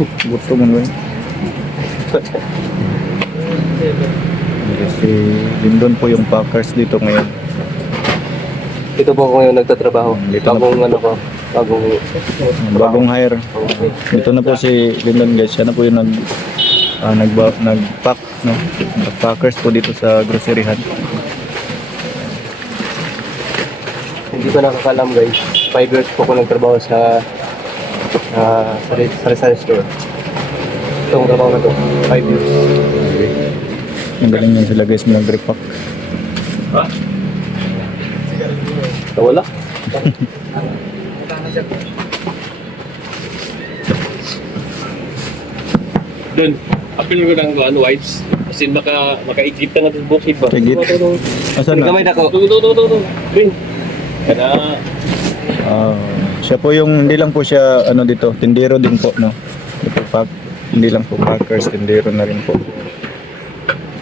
Buto mo ba? Kasi Lindon po yung Packers dito ngayon. Ito po ako ngayon nagtatrabaho. Dito na Bagong ano ko, Bagong hire. Dito na po si Lindon guys. Siya na po yung nag-pack, no? Packers po dito sa groceryhan. Hindi ko nakakalam guys. 5 years po ako nagtrabaho sa Rizal store. Itong trabaho na to, 5 years. Ang galing yan sila guys mag-repack. Ha? Nawala? Doon, apil ko ng wipes. Kasi makaikip ka nga ng bukid ba? Kigit. Asan na? Gamay na ko. Green. Kana. Siya po yung, hindi lang po siya ano dito, tindero din po, no? Dito pack, hindi lang po packers, tindero na rin po.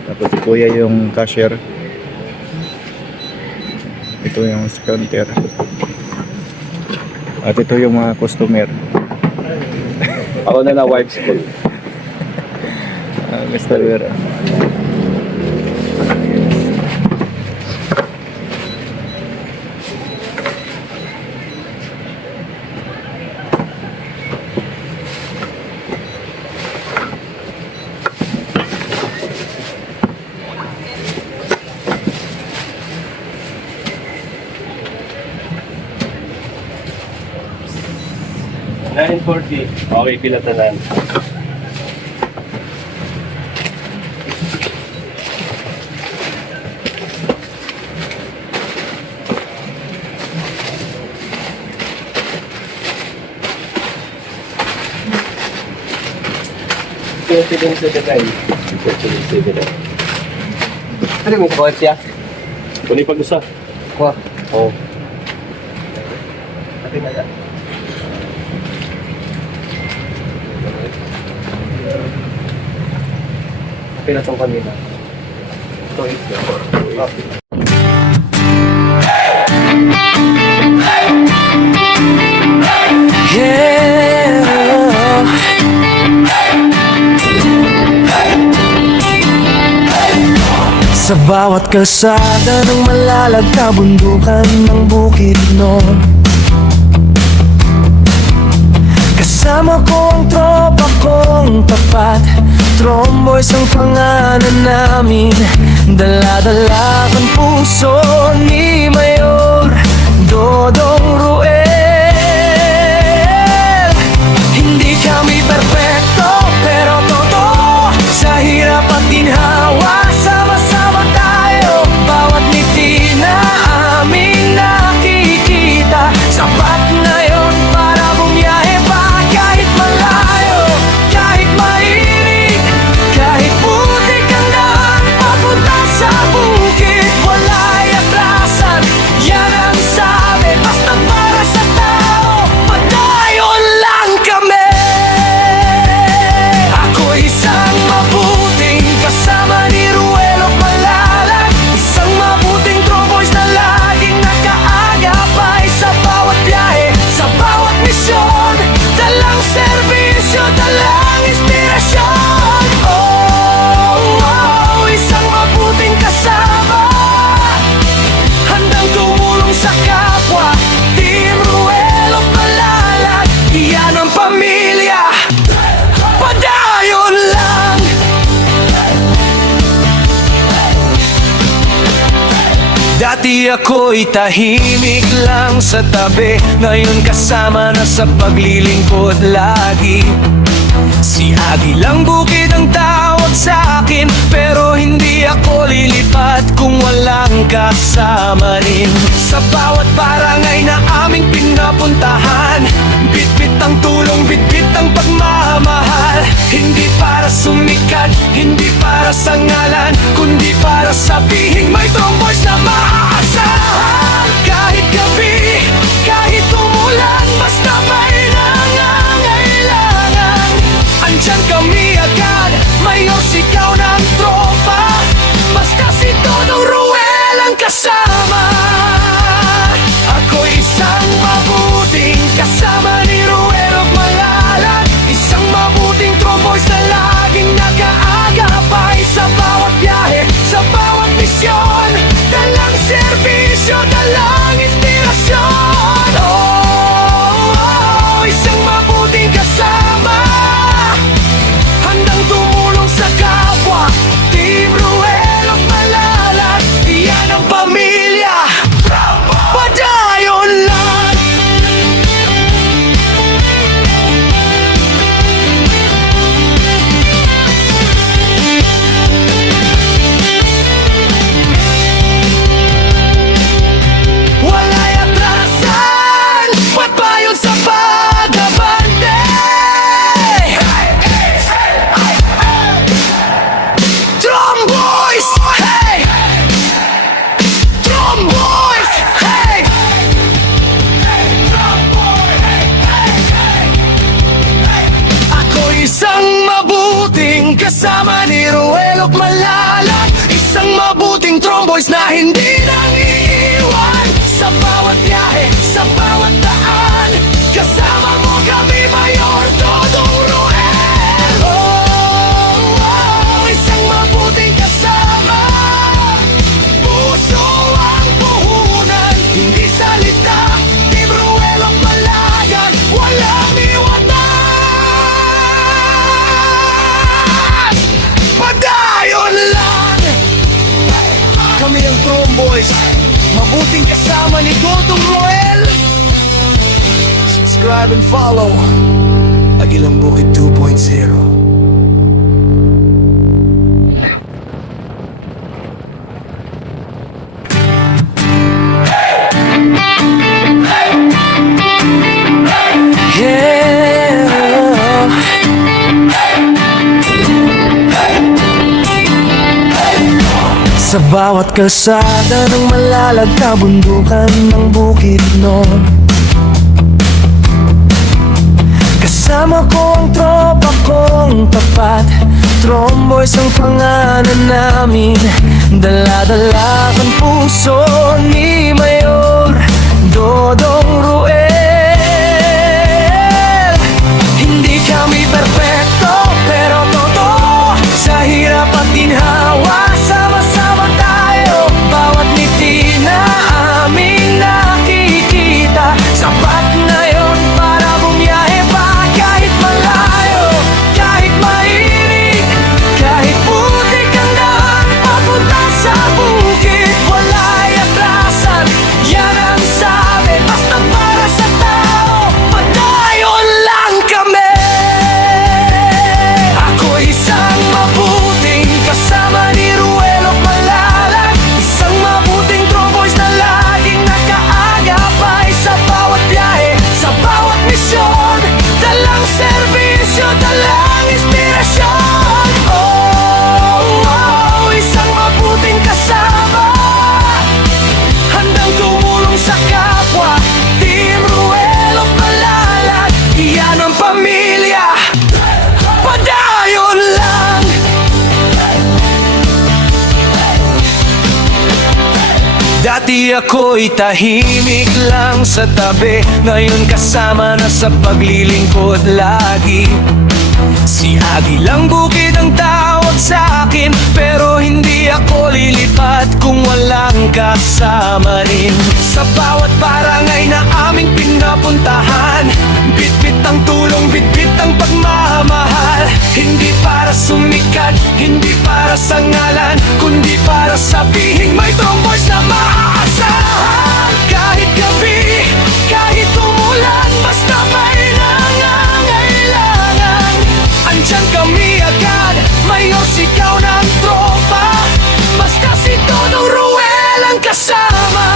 Tapos si kuya yung cashier. Ito yung counter. At ito yung mga customer. Ako na wipes ko. Mr. Vera. $9.40. Okay, pilatanan. Ano mo sa siya? Kuni pag-usa. Kuha. Oo. Pati na yan. Okay na itong kanina. Ito is Sa bawat kalsada ng malalagta bundukan ng Bukidnon, kasama ko ang tropa kong tapat. Tromboys ang pangalan namin, dala-dala ang puso ni Mayor Dodong Ruel. Hindi kami perfecto pero totoo, sa hirap at ginhawa sama-sama tayo. Bawat ngiti na aming nakikita, sapat na yun para bumiyahe pa. Kahit malayo, kahit mainit, kahit putik ang daan papunta sa bukid, wala'y atrasan, yan ang sabi. Basta para sa tao, padayon lang kami. Ako isang mabuting kasama ni Ruel of Malalag, isang mabuting tromboys na laging nakaagapay sa bawat biyahe, sa bawat misyon. Dalang serbisyo, dalang inspirasyon. Oh, isang mabuting kasama, handang tumulong sa kapwa. Team Ruel of Malalag, iyan ang pamilya. Padayon lang. Dati ako'y tahimik lang sa tabi, ngayon kasama na sa paglilingkod lagi. Si Agilang Bukid ang tawag sa akin, pero hindi ako lilipat kung walang kasama rin. Sa bawat barangay na aming pinapuntahan, bitbit ang tulong, bitbit ang pagmamahal. Hindi para sumikat, hindi para sa ngalan, kundi para sabihin may tromboys na maaasahan. Kahit gabi, kahit umulan, basta may nangangailangan, andyan kami agad. Mayor, sigaw ng tropa, basta si Dodong Ruel ang kasama. Ako isang mabuting kasama ni Ruel of Malalag, isang mabuting mabuting kasama ni Ruel at Malalag. Isang mabuting tromboys na hindi nang iiwan. Sa bawat biyahe, sa bawat daan, kasama mo kami, Mayor Dodong Ruel. Isang mabuting kasama, puso ang puhunan, hindi salita. Team Ruel at Malalag, walang iwanan. Padayon lang, kami ang Tromboys, mabuting kasama ni Dodong Ruel. Subscribe and follow Agilang Bukid 2.0. Sa bawat kalsada ng Malalag, kabundukan ng Bukidnon, kasama ko ang tropa kong tapat. Tromboys ang pangalan namin, dala-dala ang puso ni Mayor Dodong Ruel. Hindi kami perpekto, pero totoo, sa hirap at ginhawa, sama-sama tayo. Bawat ngiti na aming nakikita, sapat na yon para bumiyahe pa. Kahit malayo, kahit mainit, kahit putik ang daan papunta sa bukid, wala'y atrasan, yan ang sabi. Basta para sa tao, padayon lang kami. Ako isang mabuting kasama ni Ruel at Malalag, isang mabuting Tromboys na laging nakaagapay. Sa bawat biyahe, sa bawat misyon, dalang serbisyo, dalang inspirasyon. Isang mabuting kasama, handang tumulong sa kapwa. Team Ruel at Malalag, iyan ang pamilya. Padayon lang. Dati ako'y tahimik lang sa tabi, ngayon kasama na sa paglilingkod lagi. Si Agilang Bukid ang tawag sa akin, pero hindi ako lilipat kung walang kasama rin. Sa bawat barangay na aming pinapuntahan, bitbit ang tulong, bitbit ang pagmamahal. Hindi para sumikat, hindi para sa ngalan, kundi para sabihin may Tromboys na maaasahan. Kahit gabi, kahit umulan, basta may nangangailangan, andyan kami agad. Mayor, sigaw ng tropa, basta si Dodong Ruel ang kasama.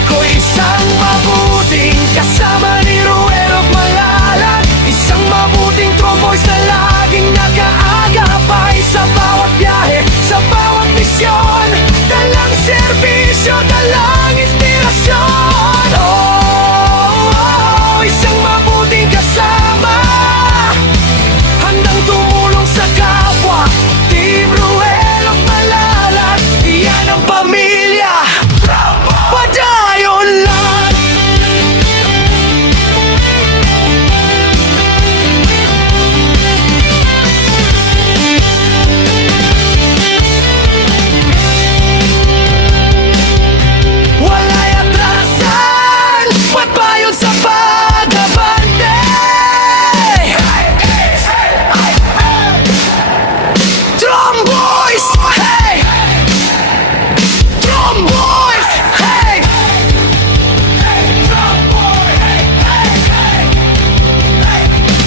Ako isang mabuting kasama ni Ruel at Malalag, isang mabuting Tromboys na laging nag-aagapay. Sa bawat biyahe, sa bawat misyon, dalang serbisyo, dalang inspirasyon. Isang mabuting kasama, handang tumulong sa kapwa. Team Ruel at Malalag, iyan ang pamilya. Padayon lang. Wala'y atrasan, pagbayon sa pagabante. Tromboys, hey! Tromboys, hey!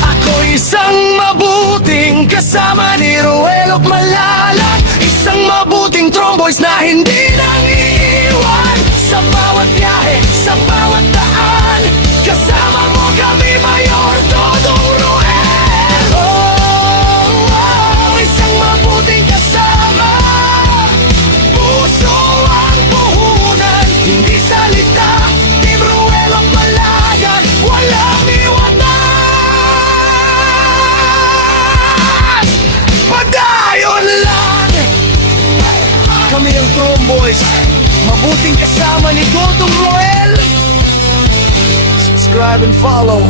Ako isang mabuting kasama ni Ruel at Malalag, isang mabuting Tromboys na hindi nang iiwan. Sa bawat biyahe, sa bawat daan, kasama mo kami, Mayor Dodong Ruel. Isang mabuting kasama, puso ang puhunan, hindi salita. Team Ruel at Malalag, walang iwanan. mabuting kasama ni Dodong Roel. Subscribe and follow